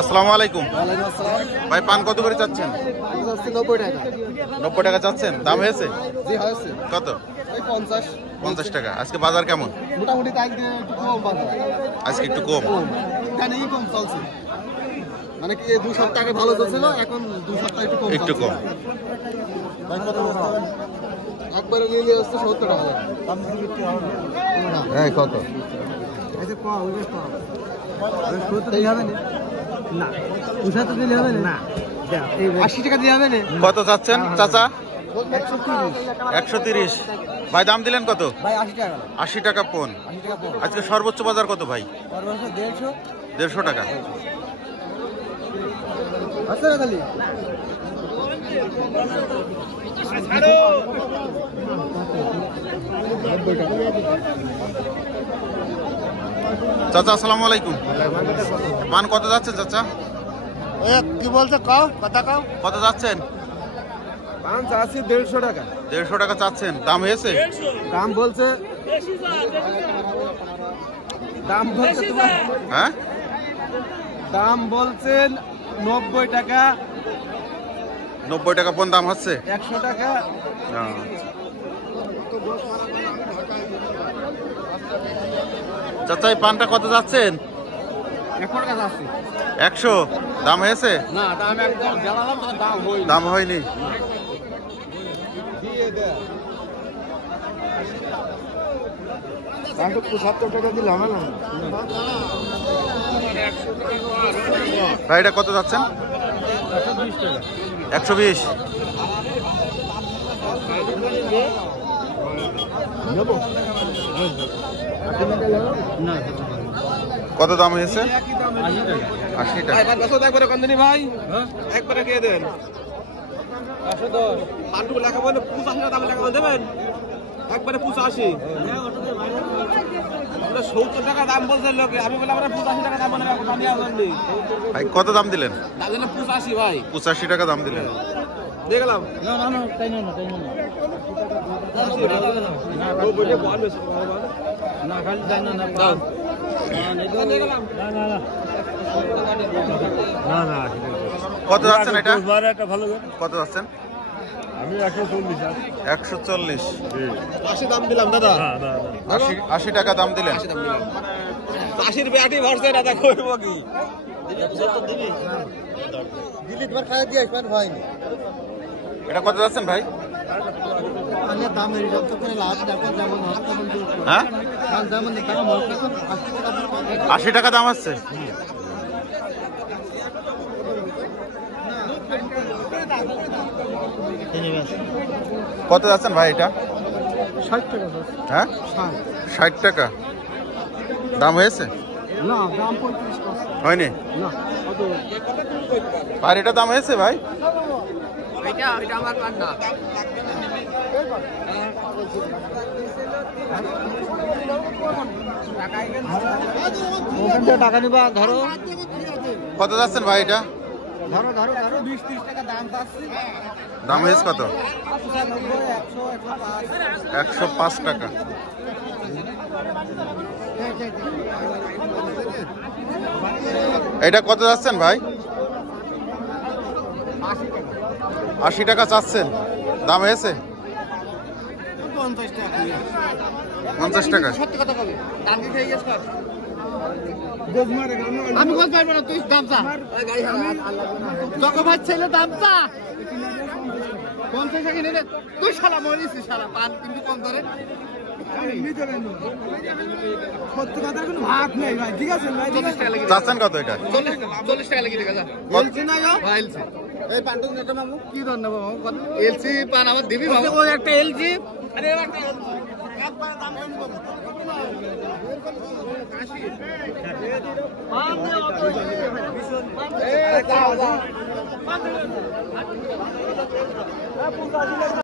আসসালামু আলাইকুম ভাই, পান কত করে চাচ্ছেন? 90 টাকা। 90 টাকা চাচ্ছেন, দাম হয়েছে? জি হয়েছে। কত? 50 টাকা। আজকে বাজার কেমন? মোটামুটি তাই একটু কম বাজার। আজকে একটু কম। এখানেই কম চলছে, মানে কি 2 সপ্তাহ আগে ভালো চলছিল, এখন 2 সপ্তাহ একটু কম। একটু কম। একবারে নিয়ে আসছে 70 টাকা। হ্যাঁ কত? এসে কম ওই কম। 70 হবে না? না 75 দিলে হবে না? 80 টাকা দিয়ে হবে না? কত চাচ্ছেন চাচা? 130। 130। ভাই দাম দিলেন কত? ভাই 80 টাকা। 80 টাকা পণ। 80 টাকা পড়ে। আজকে সর্বোচ্চ বাজার কত ভাই? সর্বোচ্চ 150। 150 টাকা। আচ্ছা খালি চাচা আসসালামু আলাইকুম। পান কত যাচ্ছে চাচা? কি বলছে কাও কথা কাও? কত যাচ্ছেন? পান চাচ্ছি 150 টাকা। 150 টাকা চাচ্ছেন, দাম হয়েছে? দাম বলছে তোমার, হ্যাঁ দাম বলছেন 90 টাকা। 90 টাকা পণ দাম হচ্ছে। 100 টাকা। চাচা এই পানটা কত যাচ্ছেন? 100 টাকা যাচ্ছে। 100। দাম হয়েছে? না দাম একদম জানালাম, দাম হয়নি। দাম হয়নি। দিয়ে দে। দামটা 75 টাকা দিলে হবে না? ভাই এটা কত যাচ্ছেন? 120 টাকা। 120। নেবো না। কত দাম হয়েছে? 80 টাকা। 80 টাকা। একবারে কন্দনি ভাই, একবারে কে দেন? 110 পান্ডু লেখা বলে 85 টাকা দাম লেখা দেবেন, একবারে 85। আমরা 70 টাকা দাম বলছে লোকে, আমি বলে আমরা 85 টাকা দাম বলে পানি আসেননি ভাই কত দাম দিলেন? দাম দিলে 85 ভাই। 85 টাকা দাম দিলেন। দিয়ে গেলাম। না না না তাই না তাই না ও বলে বল বেশি না খালি তাই না না দাও দিয়ে গেলাম। না না না না না কত যাচ্ছেন এটা? একটা ভালো কত যাচ্ছেন? আমি 140। 140। 80 দাম দিলাম দাদা। 80 টাকা দাম দিলেন। 80 দাম দিলাম। 80 ব্যাটি ভরছে দাদা, করব কি? দিলি তোমার খাওয়া দিয়ে আসবেন ভাই। এটা কত যাচ্ছেন ভাই? আমি দাম এর যত করে লাভ টাকা যেমন হয় তেমন দিয়ে। হ্যাঁ কাল যেমন টাকা মত 80 টাকা দিয়ে। 80 টাকা দাম হচ্ছে। কত যাচ্ছেন ভাই এটা? 60 টাকা। হ্যাঁ 60 টাকা। দাম হয়েছে? না দাম 35 টাকা। হয়নি? না কত? আর এটা দাম হয়েছে ভাই? এটা আমার পান না। টাকা নিবা ধরো। কত যাচ্ছেন ভাই এটা? ধরো ধরো ধরো 20-30 টাকা দাম পাচ্ছি। দাম হয়েছে কত? 100 105 টাকা। এটা কত যাচ্ছেন ভাই? 80 টাকা চাচ্ছেন, দাম হয়েছে? 50 টাকা। 50 টাকা। সত্যি কথা বলি, দাম কি খেয়ে গেছ? আমি বলতে পারবো না, তুই দাম চা। তোকে ভাই ছেলে দাম চা 50 টাকা নিলে তুই শালা মরিস শালা, পান কিন্তু কম ধরে। সত্যি কথার কোনো ভাগ নেই ভাই, ঠিক আছে ভাই? 40 টাকা লাগে। চাচ্ছেন কত এটা? 40 টাকা লাগে দেখা যায়। এলসি না গো? হ্যাঁ এলসি। এই পানটা নেটা মামু কি ধর নেব মামু? এলসি পান আমার দিবি মামু? ওই একটা এলসি, আরে একটা এলসি একবার দাম কম করো। এই দাও দাও।